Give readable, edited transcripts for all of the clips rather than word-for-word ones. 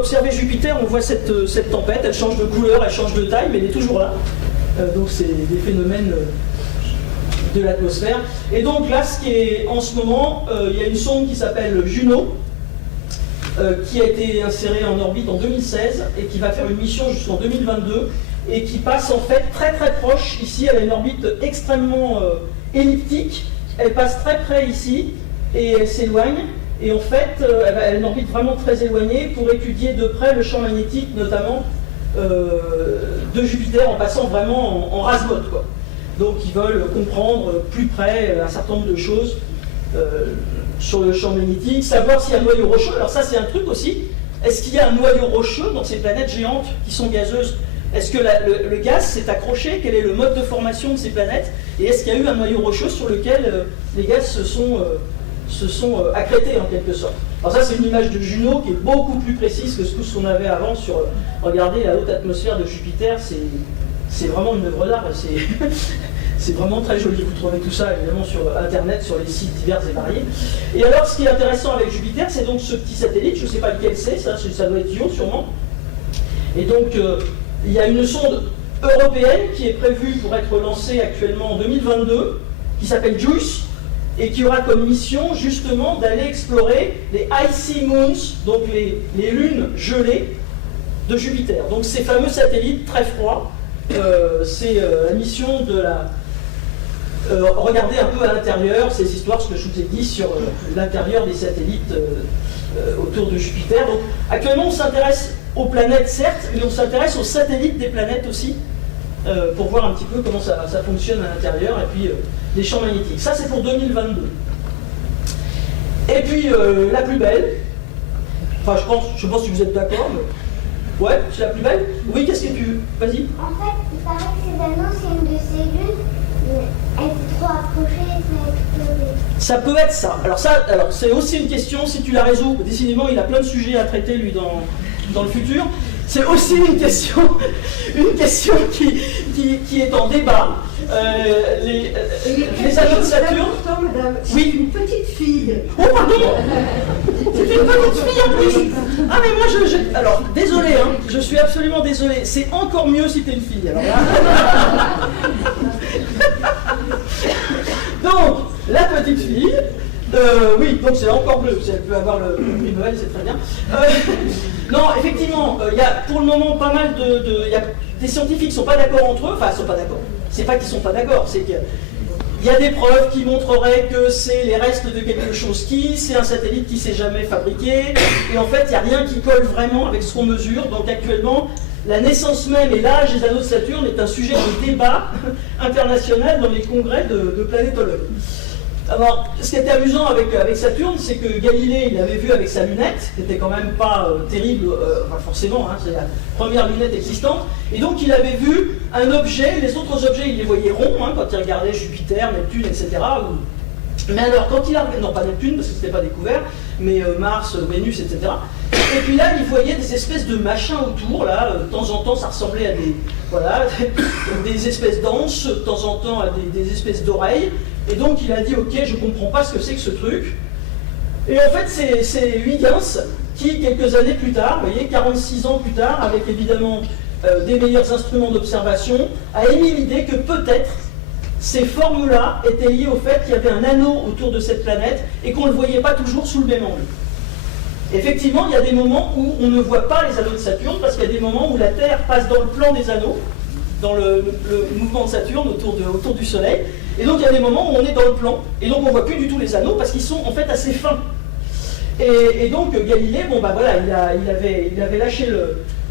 Observer Jupiter, on voit cette tempête, elle change de couleur, elle change de taille, mais elle est toujours là. Donc c'est des phénomènes de l'atmosphère. Et donc là, ce qui est en ce moment, il y a une sonde qui s'appelle Juno, qui a été insérée en orbite en 2016 et qui va faire une mission jusqu'en 2022 et qui passe en fait très très proche. Ici, elle a une orbite extrêmement elliptique, elle passe très près ici et elle s'éloigne. Et en fait, elle a une orbite vraiment très éloignée pour étudier de près le champ magnétique, notamment de Jupiter, en passant vraiment en rase-motte, quoi. Donc ils veulent comprendre plus près un certain nombre de choses sur le champ magnétique, savoir s'il y a un noyau rocheux. Alors ça, c'est un truc aussi. Est-ce qu'il y a un noyau rocheux dans ces planètes géantes qui sont gazeuses? Est-ce que le gaz s'est accroché? Quel est le mode de formation de ces planètes? Et est-ce qu'il y a eu un noyau rocheux sur lequel les gaz se sont accrétés en quelque sorte? Alors ça, c'est une image de Juno qui est beaucoup plus précise que tout ce qu'on avait avant sur, regardez, la haute atmosphère de Jupiter. C'est vraiment une œuvre d'art. C'est vraiment très joli. Vous trouvez tout ça évidemment sur Internet, sur les sites divers et variés. Et alors, ce qui est intéressant avec Jupiter, c'est donc ce petit satellite. Je ne sais pas lequel c'est, ça doit être Io sûrement. Et donc, il y a une sonde européenne qui est prévue pour être lancée actuellement en 2022, qui s'appelle JUICE, et qui aura comme mission justement d'aller explorer les icy moons, donc les lunes gelées de Jupiter. Donc ces fameux satellites très froids, c'est la mission de regarder un peu à l'intérieur, ces histoires, ce que je vous ai dit sur l'intérieur des satellites autour de Jupiter. Donc actuellement on s'intéresse aux planètes certes, mais on s'intéresse aux satellites des planètes aussi, pour voir un petit peu comment ça fonctionne à l'intérieur, et puis les champs magnétiques. Ça, c'est pour 2022. Et puis, la plus belle, enfin, je pense que vous êtes d'accord, mais... Ouais, c'est la plus belle? Oui, qu'est-ce que tu veux? Vas-y. En fait, il paraît que ces anneaux, c'est une de ces lunes, elle est trop approchée et ça a explosé. Ça peut être ça. Alors c'est aussi une question, si tu la résous, décidément, il a plein de sujets à traiter, lui, dans le futur. C'est aussi une question qui est en débat. Les anneaux de Saturne. Madame, c'est oui. une petite fille. Oh, pardon. C'est une petite fille en plus. Ah, mais moi, alors, désolé, hein, je suis absolument désolé. C'est encore mieux si t'es une fille. Alors là. Donc, la petite fille. Oui, donc c'est encore bleu, elle peut avoir le prix Noël, c'est très bien. Non, effectivement, il y a pour le moment pas mal des scientifiques qui ne sont pas d'accord entre eux, enfin, ils ne sont pas d'accord. C'est pas qu'ils ne sont pas d'accord, c'est qu'il y a des preuves qui montreraient que c'est les restes de quelque chose c'est un satellite qui ne s'est jamais fabriqué, et en fait, il n'y a rien qui colle vraiment avec ce qu'on mesure, donc actuellement, la naissance même et l'âge des anneaux de Saturne est un sujet de débat international dans les congrès de planétologues. Alors, ce qui était amusant avec Saturne, c'est que Galilée, il avait vu avec sa lunette, qui n'était quand même pas terrible, enfin forcément, hein, c'est la première lunette existante, et donc il avait vu un objet, les autres objets, il les voyait ronds, hein, quand il regardait Jupiter, Neptune, etc. Mais alors, quand il a... Non, pas Neptune, parce que ce n'était pas découvert, mais Mars, Vénus, etc. Et puis là, il voyait des espèces de machins autour, là, de temps en temps, ça ressemblait à des... Voilà, des espèces d'anses, de temps en temps, à des espèces d'oreilles. Et donc il a dit, ok, je ne comprends pas ce que c'est que ce truc. Et en fait, c'est Huygens qui, quelques années plus tard, vous voyez, 46 ans plus tard, avec évidemment des meilleurs instruments d'observation, a émis l'idée que peut-être ces formes-là étaient liées au fait qu'il y avait un anneau autour de cette planète et qu'on ne le voyait pas toujours sous le même angle. Effectivement, il y a des moments où on ne voit pas les anneaux de Saturne, parce qu'il y a des moments où la Terre passe dans le plan des anneaux, dans le mouvement de Saturne autour du Soleil. Et donc il y a des moments où on est dans le plan, et donc on ne voit plus du tout les anneaux parce qu'ils sont en fait assez fins. Et donc Galilée, bon bah voilà, il avait lâché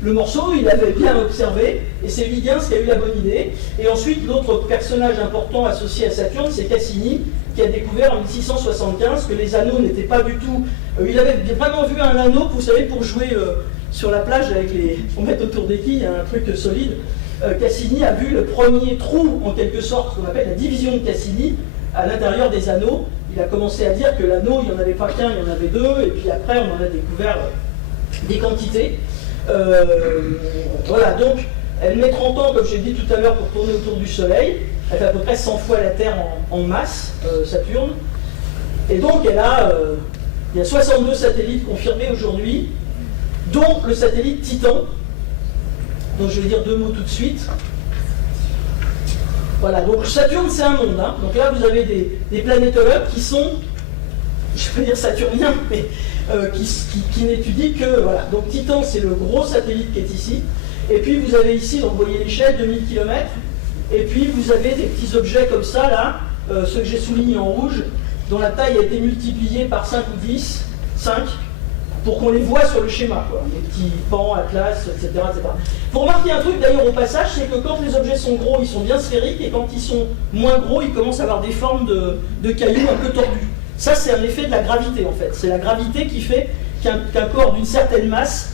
le morceau, il avait bien observé, et c'est Huygens qui a eu la bonne idée. Et ensuite, l'autre personnage important associé à Saturne, c'est Cassini, qui a découvert en 1675 que les anneaux n'étaient pas du tout... il avait vraiment vu un anneau, vous savez, pour jouer sur la plage avec pour mettre autour des quilles un truc solide. Cassini a vu le premier trou, en quelque sorte, qu'on appelle la division de Cassini, à l'intérieur des anneaux. Il a commencé à dire que l'anneau, il n'y en avait pas qu'un, il y en avait deux, et puis après, on en a découvert des quantités. Voilà, donc, elle met 30 ans, comme j'ai dit tout à l'heure, pour tourner autour du Soleil. Elle fait à peu près 100 fois la Terre en masse, Saturne. Et donc, il y a 62 satellites confirmés aujourd'hui. dont le satellite Titan, dont je vais dire 2 mots tout de suite. Voilà, donc Saturne c'est un monde, hein. Donc là vous avez des planétologues qui sont, je vais pas dire saturniens, mais qui n'étudient que, voilà. Donc Titan c'est le gros satellite qui est ici, et puis vous avez ici, donc vous voyez l'échelle, 2000 km, et puis vous avez des petits objets comme ça, là, ceux que j'ai soulignés en rouge, dont la taille a été multipliée par 5 ou 10, 5, pour qu'on les voit sur le schéma, quoi. Les petits pans, atlas, etc., etc. Vous remarquez un truc d'ailleurs au passage, c'est que quand les objets sont gros, ils sont bien sphériques, et quand ils sont moins gros, ils commencent à avoir des formes de cailloux un peu tordus. Ça, c'est un effet de la gravité, en fait. C'est la gravité qui fait qu'un corps d'une certaine masse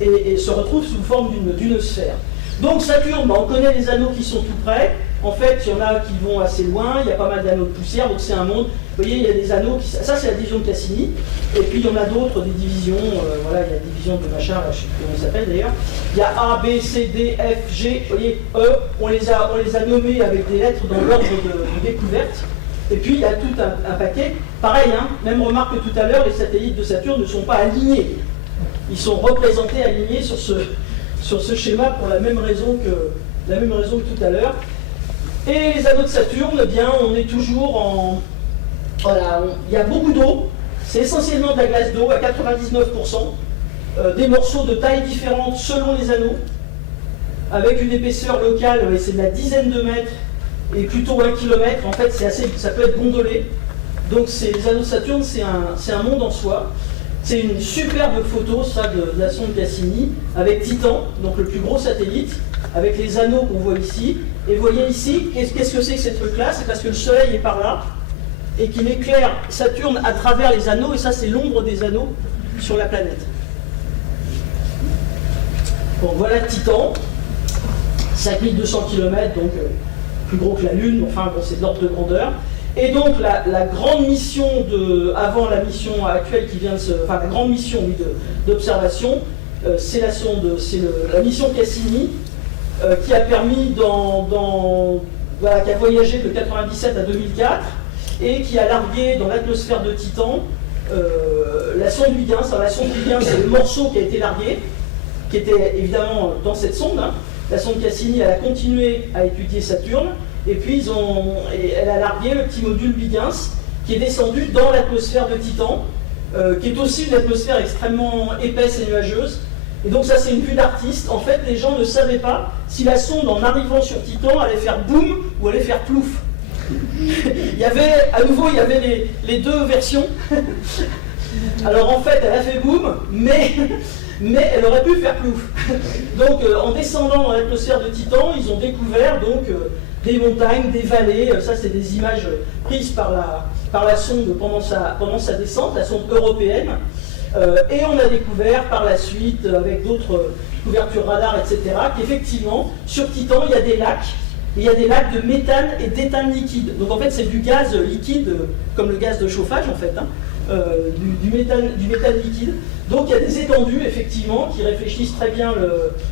et se retrouve sous forme d'une sphère. Donc Saturne, on connaît les anneaux qui sont tout près. En fait, il y en a qui vont assez loin, il y a pas mal d'anneaux de poussière, donc c'est un monde. Vous voyez, il y a des anneaux, ça c'est la division de Cassini, et puis il y en a d'autres, des divisions, voilà, il y a la division de machin, là, je ne sais plus comment il s'appelle d'ailleurs. Il y a A, B, C, D, F, G, vous voyez, E, on les a nommés avec des lettres dans l'ordre de découverte. Et puis il y a tout un paquet. Pareil, hein, même remarque que tout à l'heure, les satellites de Saturne ne sont pas alignés. Ils sont représentés, alignés sur ce schéma pour la même raison que tout à l'heure. Et les anneaux de Saturne, eh bien, on est toujours en... Voilà, il y a beaucoup d'eau. C'est essentiellement de la glace d'eau à 99%. Des morceaux de tailles différentes selon les anneaux, avec une épaisseur locale, c'est de la dizaine de mètres, et plutôt 1 km. En fait, ça peut être gondolé. Donc les anneaux de Saturne, c'est un monde en soi. C'est une superbe photo, ça, de la sonde Cassini, avec Titan, donc le plus gros satellite, avec les anneaux qu'on voit ici. Et vous voyez ici, qu'est-ce que c'est que ces trucs-là? C'est parce que le Soleil est par là, et qu'il éclaire Saturne à travers les anneaux, et ça, c'est l'ombre des anneaux sur la planète. Bon, voilà Titan, 5200 km, donc plus gros que la Lune, enfin, bon, c'est de l'ordre de grandeur. Et donc la grande mission avant la mission actuelle qui vient de enfin la grande mission oui, d'observation, c'est la mission Cassini qui a permis voilà, qui a voyagé de 97 à 2004 et qui a largué dans l'atmosphère de Titan la sonde Huygens. Alors la sonde Huygens, c'est le morceau qui a été largué, qui était évidemment dans cette sonde. Hein. La sonde Cassini, elle a continué à étudier Saturne. Et puis elle a largué le petit module Huygens qui est descendu dans l'atmosphère de Titan, qui est aussi une atmosphère extrêmement épaisse et nuageuse. Et donc ça c'est une vue d'artiste. En fait les gens ne savaient pas si la sonde en arrivant sur Titan allait faire boum ou allait faire plouf. Il y avait les deux versions. Alors en fait elle a fait boum, mais elle aurait pu faire plouf. Donc en descendant dans l'atmosphère de Titan, ils ont découvert donc des montagnes, des vallées, ça c'est des images prises par la sonde pendant sa descente, la sonde européenne, et on a découvert par la suite, avec d'autres couvertures radar, etc., qu'effectivement, sur Titan, il y a des lacs de méthane et d'éthane liquide. Donc en fait c'est du gaz liquide, comme le gaz de chauffage en fait, hein, du méthane liquide. Donc il y a des étendues, effectivement, qui réfléchissent très bien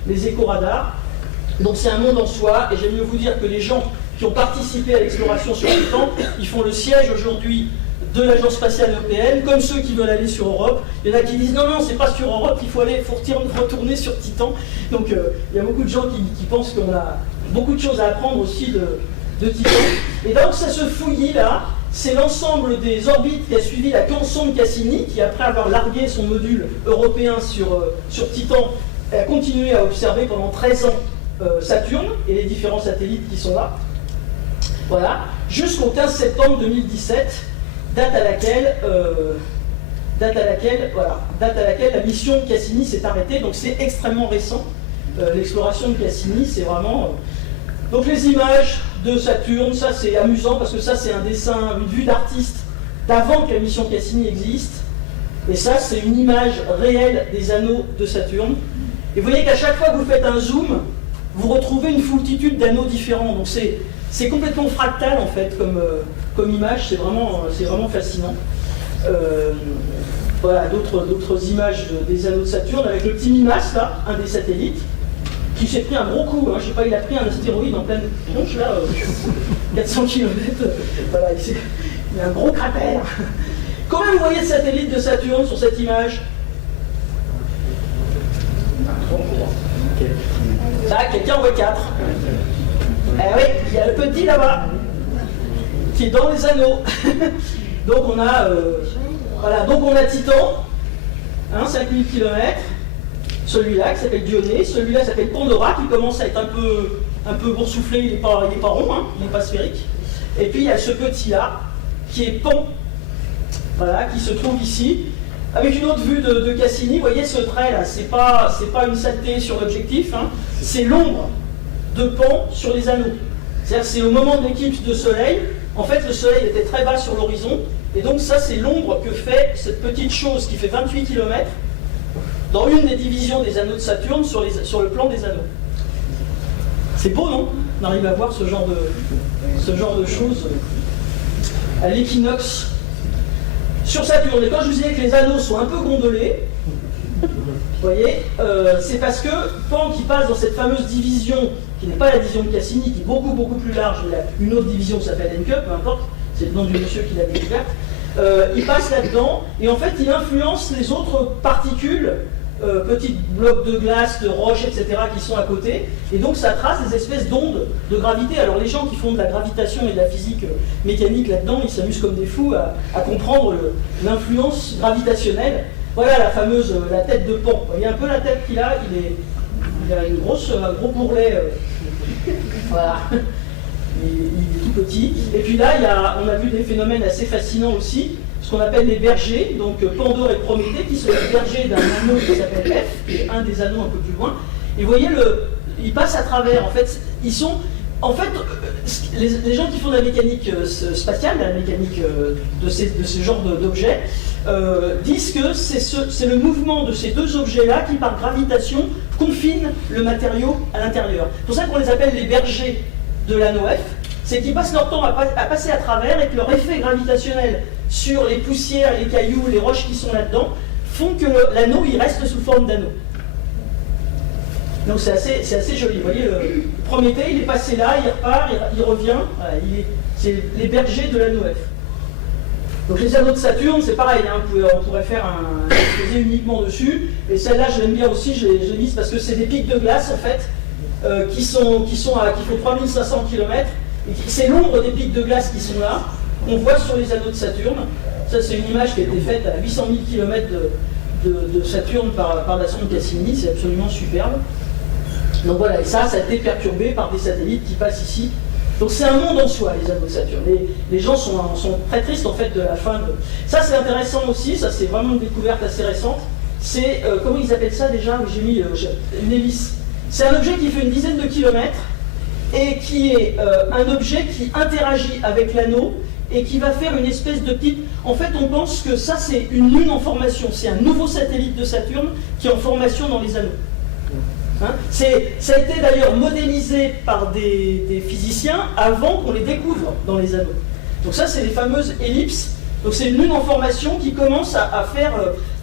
les éco-radars. Donc c'est un monde en soi, et j'aime mieux vous dire que les gens qui ont participé à l'exploration sur Titan, ils font le siège aujourd'hui de l'Agence spatiale européenne, comme ceux qui veulent aller sur Europe. Il y en a qui disent non, c'est pas sur Europe, il faut retourner sur Titan. Donc il y a beaucoup de gens qui pensent qu'on a beaucoup de choses à apprendre aussi de Titan. Et donc ça se fouillis là, c'est l'ensemble des orbites qui a suivi la sonde Cassini, qui après avoir largué son module européen sur Titan, a continué à observer pendant 13 ans Saturne et les différents satellites qui sont là. Voilà, jusqu'au 15 septembre 2017, date à laquelle la mission Cassini s'est arrêtée. Donc c'est extrêmement récent. L'exploration de Cassini, c'est vraiment... Donc les images de Saturne, ça c'est amusant parce que ça c'est un dessin, une vue d'artiste d'avant que la mission Cassini existe. Et ça c'est une image réelle des anneaux de Saturne. Et vous voyez qu'à chaque fois que vous faites un zoom, vous retrouvez une foultitude d'anneaux différents. Donc c'est complètement fractal en fait comme image, c'est vraiment fascinant. Voilà, d'autres images des anneaux de Saturne avec le petit Mimas là, un des satellites, qui s'est pris un gros coup, hein, je sais pas, il a pris un astéroïde en pleine tronche là, 400 km, voilà, il y a un gros cratère. Comment vous voyez le satellite de Saturne sur cette image? Ça, quelqu'un en voit 4. Eh oui, il y a le petit là-bas, qui est dans les anneaux. Donc on a, voilà, donc on a Titan, 5000 km, celui-là qui s'appelle Dionée, celui-là s'appelle Pandora, qui commence à être un peu boursouflé, il n'est pas rond, hein, il n'est pas sphérique. Et puis il y a ce petit-là, qui est Pan, voilà, qui se trouve ici. Avec une autre vue de Cassini, vous voyez ce trait là, c'est pas une saleté sur l'objectif, hein, c'est l'ombre de Pan sur les anneaux. C'est-à-dire c'est au moment de l'éclipse de soleil, en fait le soleil était très bas sur l'horizon, et donc ça c'est l'ombre que fait cette petite chose qui fait 28 km dans une des divisions des anneaux de Saturne sur le plan des anneaux. C'est beau, non? On arrive à voir ce genre de choses à l'équinoxe sur Saturne. Et quand je vous disais que les anneaux sont un peu gondolés, vous voyez, c'est parce que Pan qui passe dans cette fameuse division, qui n'est pas la division de Cassini, qui est beaucoup plus large, il y a une autre division qui s'appelle Encke, peu importe, c'est le nom du monsieur qui l'a découverte, il passe là-dedans, et en fait il influence les autres particules, petits blocs de glace, de roches, etc., qui sont à côté, et donc ça trace des espèces d'ondes de gravité. Alors les gens qui font de la gravitation et de la physique mécanique là-dedans, ils s'amusent comme des fous à comprendre l'influence gravitationnelle. Voilà la fameuse, la tête de Pan. Vous voyez un peu la tête qu'il a, il a un gros bourrelet, voilà. Il est tout petit. Et puis là, on a vu des phénomènes assez fascinants aussi, ce qu'on appelle les bergers, donc Pandore et Prométhée, qui sont les bergers d'un anneau qui s'appelle F, qui est un des anneaux un peu plus loin. Et vous voyez, ils passent à travers, en fait, ils sont... En fait, les gens qui font de la mécanique spatiale, la mécanique de ce genre d'objets, disent que c'est le mouvement de ces deux objets-là qui, par gravitation, confine le matériau à l'intérieur. C'est pour ça qu'on les appelle les bergers de l'anneau F, c'est qu'ils passent leur temps à passer à travers et que leur effet gravitationnel sur les poussières, les cailloux, les roches qui sont là-dedans, font que l'anneau il reste sous forme d'anneau. Donc c'est assez joli. Vous voyez, le Prométhée, il est passé là, il repart, il revient. Voilà, c'est les bergers de l'anneau F. Donc les anneaux de Saturne, c'est pareil, hein, on pourrait faire un exposé uniquement dessus. Et celle-là, je l'aime bien aussi, je l'ai mise parce que c'est des pics de glace en fait, qui font 3500 km. C'est l'ombre des pics de glace qui sont là, qu'on voit sur les anneaux de Saturne. Ça, c'est une image qui a été faite à 800 000 km de Saturne par la sonde Cassini, c'est absolument superbe. Donc voilà, et ça a été perturbé par des satellites qui passent ici. Donc c'est un monde en soi, les anneaux de Saturne. Les gens sont très tristes en fait de la fin de... Ça c'est intéressant aussi, ça c'est vraiment une découverte assez récente. C'est, comment ils appellent ça déjà? J'ai mis une hélice. C'est un objet qui fait une dizaine de kilomètres et qui est un objet qui interagit avec l'anneau et qui va faire une espèce de petite... En fait, on pense que ça, c'est une lune en formation. C'est un nouveau satellite de Saturne qui est en formation dans les anneaux. Hein, ça a été d'ailleurs modélisé par des physiciens avant qu'on les découvre dans les anneaux. Donc ça, c'est les fameuses ellipses. Donc c'est une lune en formation qui commence à faire...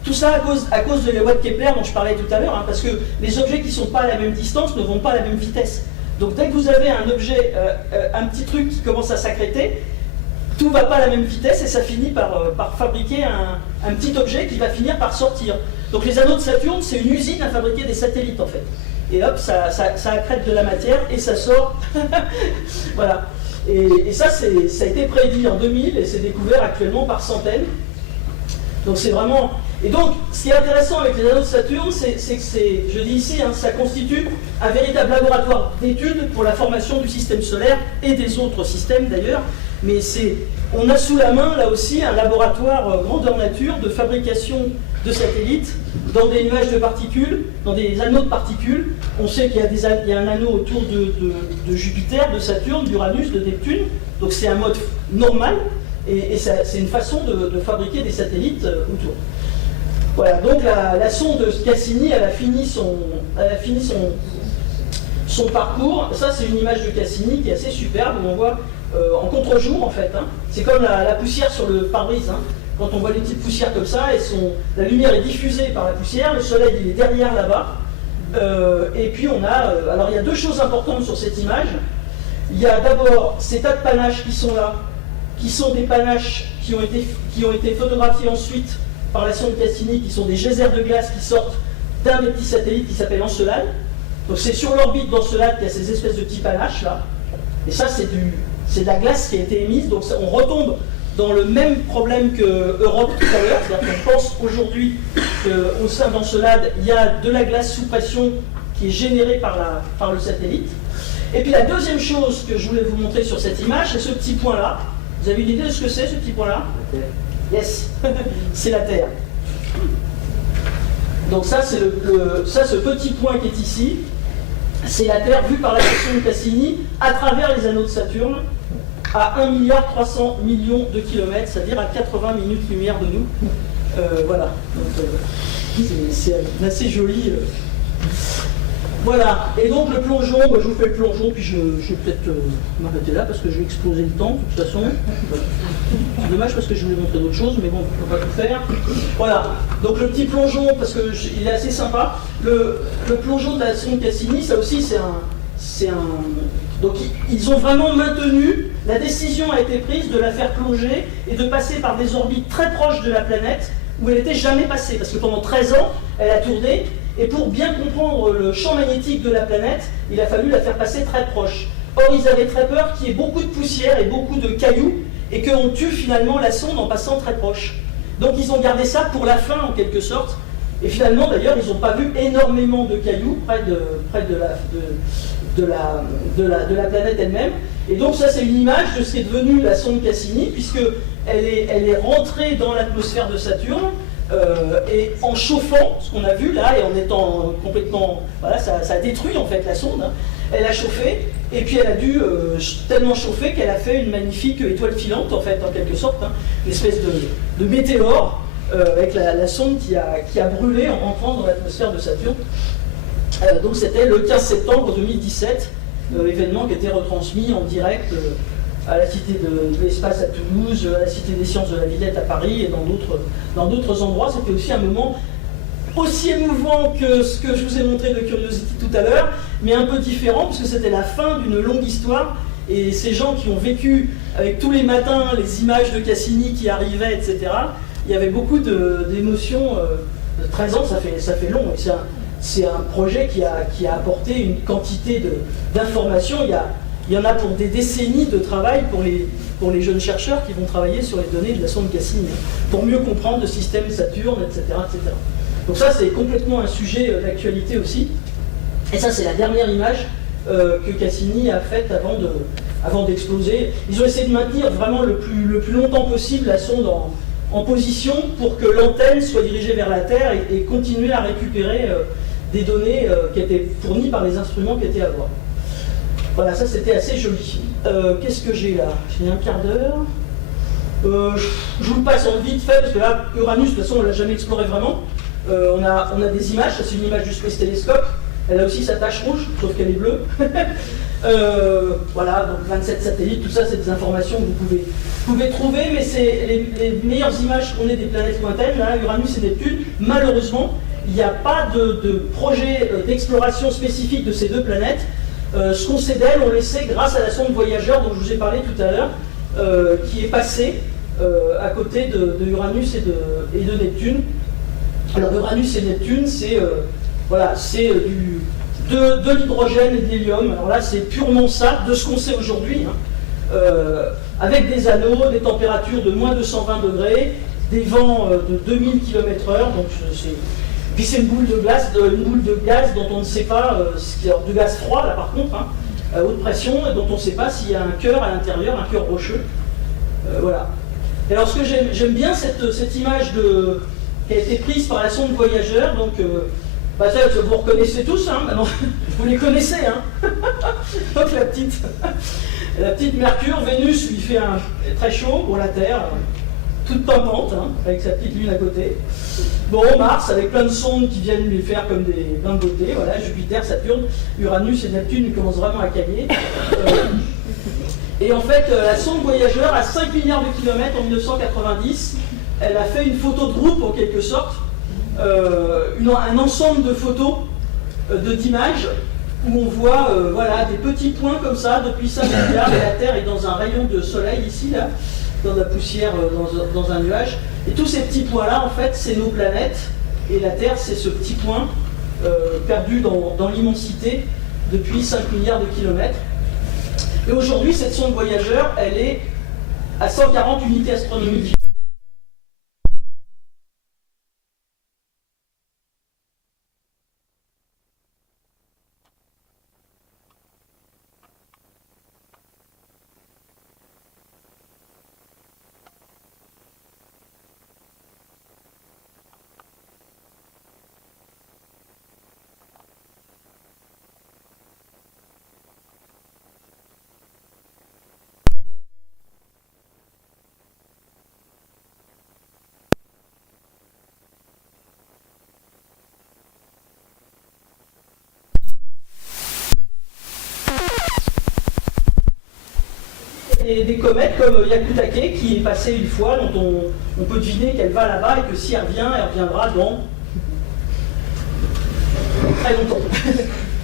tout ça à cause de la loi de Kepler dont je parlais tout à l'heure, hein, parce que les objets qui ne sont pas à la même distance ne vont pas à la même vitesse. Donc dès que vous avez un objet, un petit truc qui commence à s'accréter, tout ne va pas à la même vitesse et ça finit par fabriquer un petit objet qui va finir par sortir. Donc les anneaux de Saturne, c'est une usine à fabriquer des satellites en fait. Et hop, ça accrète de la matière et ça sort. Voilà. Et ça a été prédit en 2000 et c'est découvert actuellement par centaines. Donc c'est vraiment... Et donc, ce qui est intéressant avec les anneaux de Saturne, c'est que je dis ici, hein, ça constitue un véritable laboratoire d'études pour la formation du système solaire et des autres systèmes d'ailleurs. Mais on a sous la main, là aussi, un laboratoire grandeur nature de fabrication de satellites dans des nuages de particules, dans des anneaux de particules. On sait qu'il y a un anneau autour de Jupiter, de Saturne, d'Uranus, de Neptune. Donc c'est un mode normal et c'est une façon de fabriquer des satellites autour. Voilà, donc la sonde Cassini, elle a fini son parcours. Ça, c'est une image de Cassini qui est assez superbe, où on voit en contre-jour, en fait. Hein. C'est comme la poussière sur le pare-brise. Hein. Quand on voit les petites poussières comme ça, la lumière est diffusée par la poussière, le soleil il est derrière là-bas. Et puis on a... alors il y a deux choses importantes sur cette image. Il y a d'abord ces tas de panaches qui sont là, qui sont des panaches qui ont été photographiés ensuite par la sonde Cassini, qui sont des geysers de glace qui sortent d'un des petits satellites qui s'appelle Encelade. Donc c'est sur l'orbite d'Encelade qu'il y a ces espèces de petits panaches là. Et ça, c'est de la glace qui a été émise. Donc on retombe dans le même problème que Europe tout à l'heure. C'est-à-dire qu'on pense aujourd'hui qu'au sein d'Encelade, il y a de la glace sous pression qui est générée par le satellite. Et puis la deuxième chose que je voulais vous montrer sur cette image, c'est ce petit point-là. Vous avez une idée de ce que c'est, ce petit point-là? Yes, c'est la Terre. Donc ça, c'est ce petit point qui est ici. C'est la Terre vue par la station de Cassini à travers les anneaux de Saturne à 1,3 milliard de kilomètres, c'est-à-dire à 80 minutes-lumière de nous. Voilà. C'est assez joli. Voilà, et donc le plongeon, je vous fais le plongeon, puis je vais peut-être m'arrêter là parce que je vais exploser le temps de toute façon. C'est dommage parce que je voulais montrer d'autres choses, mais bon, on ne peut pas tout faire. Voilà, donc le petit plongeon, parce qu'il est assez sympa. Le plongeon de la sonde Cassini, ça aussi c'est un... Donc ils ont vraiment maintenu, la décision a été prise de la faire plonger et de passer par des orbites très proches de la planète où elle n'était jamais passée, parce que pendant 13 ans, elle a tourné. Et pour bien comprendre le champ magnétique de la planète, il a fallu la faire passer très proche. Or, ils avaient très peur qu'il y ait beaucoup de poussière et beaucoup de cailloux, et qu'on tue finalement la sonde en passant très proche. Donc ils ont gardé ça pour la fin, en quelque sorte. Et finalement, d'ailleurs, ils n'ont pas vu énormément de cailloux près de la planète elle-même. Et donc ça, c'est une image de ce qui est devenu la sonde Cassini, puisqu'elle est rentrée dans l'atmosphère de Saturne, et en chauffant, ce qu'on a vu là, et en étant complètement... Voilà, ça a détruit en fait la sonde. Hein. Elle a chauffé, et puis elle a dû tellement chauffer qu'elle a fait une magnifique étoile filante, en fait, en quelque sorte. Hein, une espèce de météore, avec la sonde qui a brûlé en rentrant dans l'atmosphère de Saturne. Donc c'était le 15 septembre 2017, événement qui était retransmis en direct à la Cité de l'Espace à Toulouse, à la Cité des Sciences de la Villette à Paris et dans d'autres endroits. C'était aussi un moment aussi émouvant que ce que je vous ai montré de Curiosity tout à l'heure, mais un peu différent, parce que c'était la fin d'une longue histoire, et ces gens qui ont vécu avec tous les matins les images de Cassini qui arrivaient, etc., il y avait beaucoup d'émotions. 13 ans, ça fait long, et c'est un projet qui a apporté une quantité d'informations. Il y en a pour des décennies de travail pour les jeunes chercheurs qui vont travailler sur les données de la sonde Cassini, pour mieux comprendre le système Saturne, etc. etc. Donc ça, c'est complètement un sujet d'actualité aussi. Et ça, c'est la dernière image que Cassini a faite avant d'exploser. Ils ont essayé de maintenir vraiment le plus longtemps possible la sonde en position pour que l'antenne soit dirigée vers la Terre et continuer à récupérer des données qui étaient fournies par les instruments qui étaient à bord. Voilà, ça c'était assez joli. Qu'est-ce que j'ai là? J'ai un quart d'heure. Je vous le passe en vite fait, parce que là, Uranus, de toute façon, on ne l'a jamais exploré vraiment. On a des images, ça c'est une image du Space Telescope. Elle a aussi sa tache rouge, sauf qu'elle est bleue. Voilà, donc 27 satellites, tout ça c'est des informations que vous pouvez trouver, mais c'est les meilleures images qu'on ait des planètes lointaines, là, Uranus et Neptune. Malheureusement, il n'y a pas de projet d'exploration spécifique de ces deux planètes. Ce qu'on sait d'elles, on le sait grâce à la sonde Voyager dont je vous ai parlé tout à l'heure, qui est passée à côté de Uranus et de Neptune. Alors Uranus et Neptune, c'est de l'hydrogène et de l'hélium. Alors là, c'est purement ça, de ce qu'on sait aujourd'hui, hein. Avec des anneaux, des températures de moins de 120 degrés, des vents de 2000 km/h, donc puis c'est une boule de gaz dont on ne sait pas, de gaz froid là par contre, hein, à haute pression, dont on ne sait pas s'il y a un cœur à l'intérieur, un cœur rocheux. Voilà. Et alors ce que j'aime bien cette image qui a été prise par la sonde Voyager, donc ça, vous reconnaissez tous, hein, maintenant, vous les connaissez, hein. Donc la petite Mercure, Vénus lui fait très chaud, pour la Terre, toute pimpante, hein, avec sa petite lune à côté. Bon, Mars, avec plein de sondes qui viennent lui faire comme des bains de beauté, voilà, Jupiter, Saturne, Uranus et Neptune commencent vraiment à cailler. Et en fait, la sonde Voyager, à 5 milliards de kilomètres en 1990, elle a fait une photo de groupe en quelque sorte, un ensemble de photos, d'images, où on voit voilà, des petits points comme ça depuis 5 milliards, et la Terre est dans un rayon de soleil ici, là, dans la poussière, dans un nuage. Et tous ces petits points-là, en fait, c'est nos planètes, et la Terre, c'est ce petit point perdue dans l'immensité depuis 5 milliards de kilomètres. Et aujourd'hui, cette sonde Voyager, elle est à 140 unités astronomiques. Et des comètes comme Hyakutake qui est passée une fois, dont on peut deviner qu'elle va là-bas et que si elle revient, elle reviendra dans très longtemps.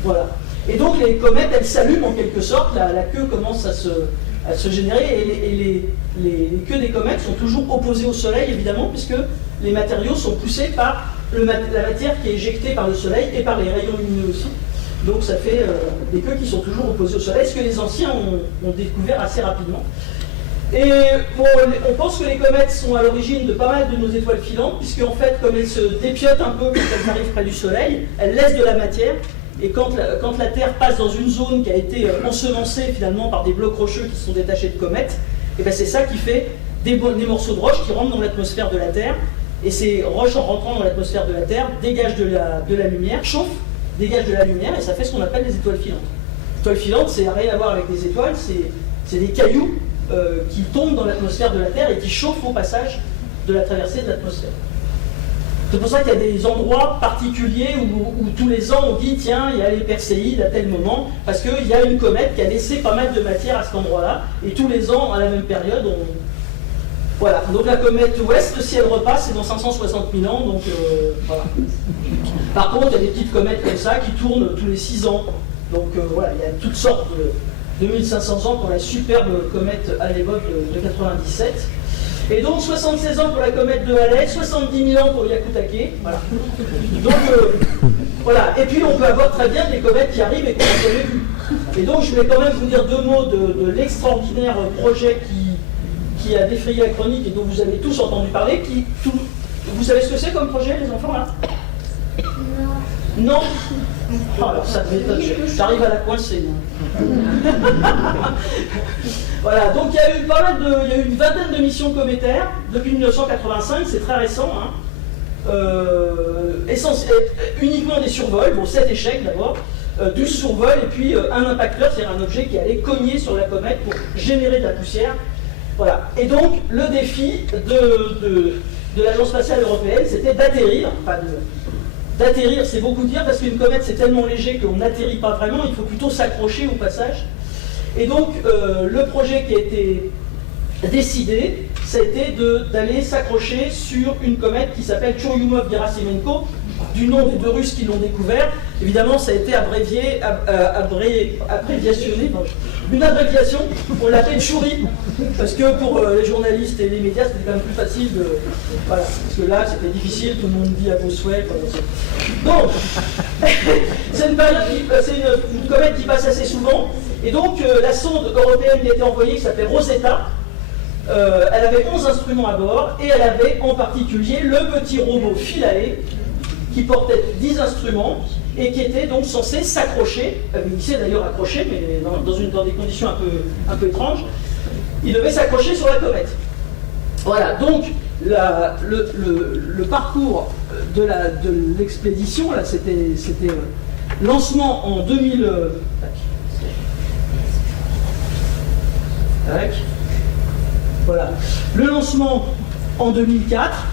Voilà. Et donc les comètes, elles s'allument en quelque sorte, la queue commence à se générer et les queues des comètes sont toujours opposées au Soleil évidemment puisque les matériaux sont poussés par la matière qui est éjectée par le Soleil et par les rayons lumineux aussi. Donc ça fait des queues qui sont toujours opposées au Soleil, ce que les anciens ont découvert assez rapidement. Et bon, on pense que les comètes sont à l'origine de pas mal de nos étoiles filantes, puisque en fait, comme elles se dépiotent un peu quand elles arrivent près du Soleil, elles laissent de la matière, et quand la Terre passe dans une zone qui a été ensemencée finalement par des blocs rocheux qui se sont détachés de comètes, et ben c'est ça qui fait des morceaux de roche qui rentrent dans l'atmosphère de la Terre, et ces roches en rentrant dans l'atmosphère de la Terre dégagent de la lumière, chauffent, dégage de la lumière et ça fait ce qu'on appelle des étoiles filantes. Étoiles filantes, c'est rien à voir avec des étoiles, c'est des cailloux qui tombent dans l'atmosphère de la Terre et qui chauffent au passage de la traversée de l'atmosphère. C'est pour ça qu'il y a des endroits particuliers où tous les ans on dit tiens, il y a les Perséides à tel moment, parce qu'il y a une comète qui a laissé pas mal de matière à cet endroit-là, et tous les ans, à la même période, voilà, donc la comète ouest, si elle repasse, c'est dans 560 000 ans, donc voilà. Par contre, il y a des petites comètes comme ça qui tournent tous les 6 ans. Donc voilà, il y a toutes sortes de 2500 ans pour la superbe comète Hale-Bopp de 97. Et donc 76 ans pour la comète de Halley, 70 000 ans pour Hyakutake. Voilà. Donc voilà, et puis on peut avoir très bien des comètes qui arrivent et qu'on n'a jamais vues. Et donc je vais quand même vous dire 2 mots de l'extraordinaire projet qui a défrayé la chronique et dont vous avez tous entendu parler. Vous savez ce que c'est comme projet, les enfants, là? Non. Oh, alors ça m'étonne, j'arrive à la coincer. Voilà, donc il y a eu il y a eu une vingtaine de missions cométaires depuis 1985, c'est très récent. Hein. Uniquement des survols, bon 7 échecs d'abord, 12 survols et puis un impacteur, c'est-à-dire un objet qui allait cogner sur la comète pour générer de la poussière. Voilà. Et donc le défi de l'Agence spatiale européenne, c'était d'atterrir, d'atterrir, c'est beaucoup dire, parce qu'une comète c'est tellement léger qu'on n'atterrit pas vraiment, il faut plutôt s'accrocher au passage. Et donc le projet qui a été décidé, c'était d'aller s'accrocher sur une comète qui s'appelle Churyumov-Gerasimenko, du nom des 2 Russes qui l'ont découvert. Évidemment, ça a été abréviationné. Une abréviation, on l'appelle Churi, parce que pour les journalistes et les médias, c'était quand même plus facile de... Voilà, parce que là, c'était difficile, tout le monde dit à vos souhaits. Donc, c'est une comète qui passe assez souvent, et donc la sonde européenne qui a été envoyée, qui s'appelle Rosetta, elle avait 11 instruments à bord, et elle avait en particulier le petit robot Philae, qui portait 10 instruments, et qui était donc censé s'accrocher, il s'est d'ailleurs accroché, mais dans des conditions un peu étranges, il devait s'accrocher sur la comète. Voilà, donc le parcours de l'expédition, là, c'était lancement en 2000... Voilà, le lancement en 2004,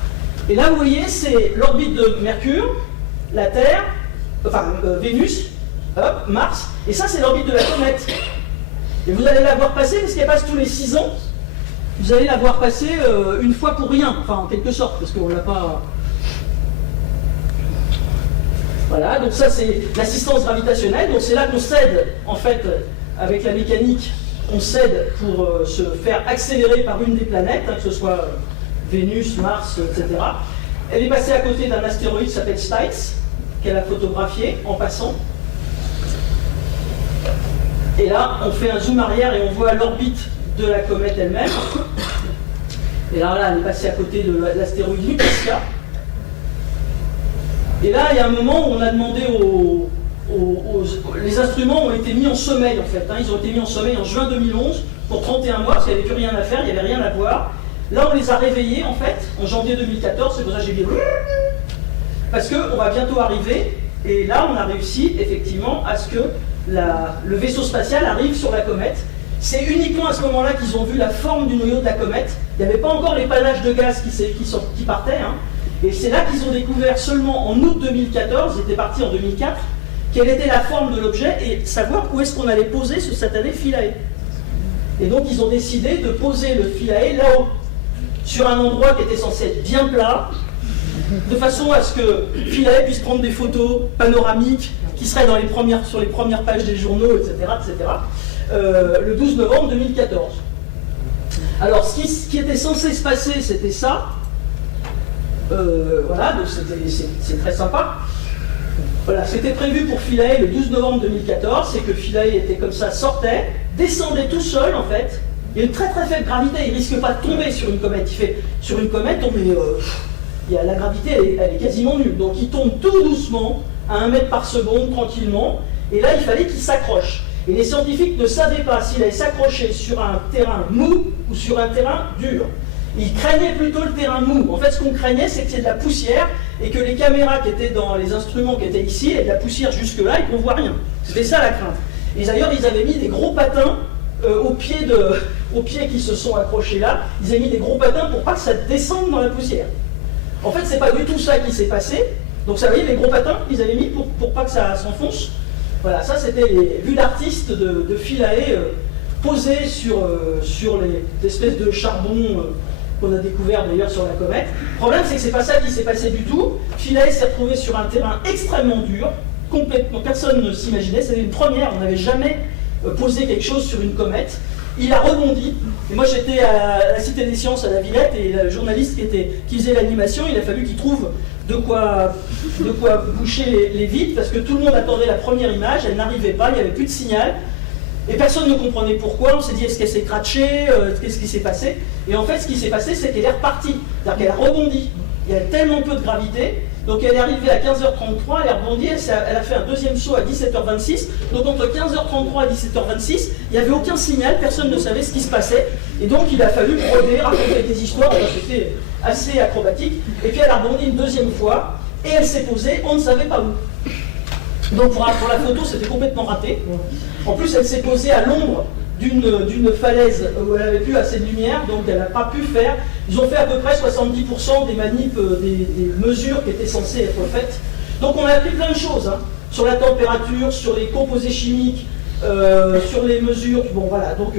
et là vous voyez c'est l'orbite de Mercure, la Terre, enfin Vénus, hop, Mars, et ça c'est l'orbite de la comète. Et vous allez la voir passer, parce qu'elle passe tous les 6 ans, vous allez la voir passer une fois pour rien, enfin en quelque sorte, parce qu'on l'a pas... Voilà, donc ça c'est l'assistance gravitationnelle, donc c'est là qu'on cède, en fait, avec la mécanique, on cède pour se faire accélérer par une des planètes, hein, que ce soit Vénus, Mars, etc. Elle est passée à côté d'un astéroïde qui s'appelle Styx, qu'elle a photographié en passant. Et là, on fait un zoom arrière et on voit l'orbite de la comète elle-même. Et là, elle est passée à côté de l'astéroïde Lupiska. Et là, il y a un moment où on a demandé les instruments ont été mis en sommeil, en fait. Hein. Ils ont été mis en sommeil en juin 2011 pour 31 mois, parce qu'il n'y avait plus rien à faire, il n'y avait rien à voir. Là, on les a réveillés, en fait, en janvier 2014. C'est pour ça que j'ai dit... Parce qu'on va bientôt arriver. Et là, on a réussi, effectivement, à ce que le vaisseau spatial arrive sur la comète. C'est uniquement à ce moment-là qu'ils ont vu la forme du noyau de la comète. Il n'y avait pas encore les panaches de gaz qui partaient. Hein. Et c'est là qu'ils ont découvert seulement en août 2014, ils étaient partis en 2004, quelle était la forme de l'objet et savoir où est-ce qu'on allait poser ce satané Philae. Et donc ils ont décidé de poser le Philae là-haut, sur un endroit qui était censé être bien plat, de façon à ce que Philae puisse prendre des photos panoramiques qui seraient sur les premières pages des journaux, etc. etc. Le 12 novembre 2014. Alors, ce qui était censé se passer, c'était ça. Voilà, donc c'est très sympa. Voilà, c'était prévu pour Philae le 12 novembre 2014, c'est que Philae était comme ça, sortait, descendait tout seul en fait. Il y a une très très faible gravité, il ne risque pas de tomber sur une comète. Sur une comète, la gravité elle est quasiment nulle. Donc il tombe tout doucement, à 1 mètre par seconde, tranquillement. Et là, il fallait qu'il s'accroche. Et les scientifiques ne savaient pas s'il allait s'accrocher sur un terrain mou ou sur un terrain dur. Ils craignaient plutôt le terrain mou. En fait, ce qu'on craignait, c'est que c'est de la poussière et que les caméras qui étaient dans les instruments qui étaient ici, et de la poussière jusque-là, et qu'on ne voit rien. C'était ça la crainte. Et d'ailleurs, ils avaient mis des gros patins aux pieds qui se sont accrochés là. Ils avaient mis des gros patins pour pas que ça descende dans la poussière. En fait, c'est pas du tout ça qui s'est passé. Donc, ça, vous voyez, les gros patins, ils avaient mis pour pas que ça s'enfonce. Voilà, ça c'était les vues d'artistes de Philae posées sur les espèces de charbon qu'on a découvert d'ailleurs sur la comète. Le problème c'est que c'est pas ça qui s'est passé du tout. Philae s'est retrouvé sur un terrain extrêmement dur, complètement, personne ne s'imaginait, c'était une première, on n'avait jamais posé quelque chose sur une comète. Il a rebondi, et moi j'étais à la Cité des Sciences à la Villette, et le journaliste qui faisait l'animation, il a fallu qu'il trouve de quoi boucher les vides, parce que tout le monde attendait la première image, elle n'arrivait pas, il n'y avait plus de signal, et personne ne comprenait pourquoi. On s'est dit, est-ce qu'elle s'est cratchée, qu'est-ce qui s'est passé? Et en fait, ce qui s'est passé, c'est qu'elle est repartie, c'est-à-dire qu'elle a rebondi. Il y a tellement peu de gravité, donc elle est arrivée à 15h33, elle est rebondie, elle a fait un deuxième saut à 17h26, donc entre 15h33 et 17h26, il n'y avait aucun signal, personne ne savait ce qui se passait, et donc il a fallu broder, raconter des histoires, c'était assez acrobatique, et puis elle a rebondi une deuxième fois, et elle s'est posée, on ne savait pas où. Donc pour la photo, c'était complètement raté. En plus, elle s'est posée à l'ombre d'une falaise où elle n'avait plus assez de lumière, donc elle n'a pas pu faire. Ils ont fait à peu près 70% des manips, des mesures qui étaient censées être faites. Donc on a appris plein de choses, hein, sur la température, sur les composés chimiques, sur les mesures. Bon voilà, donc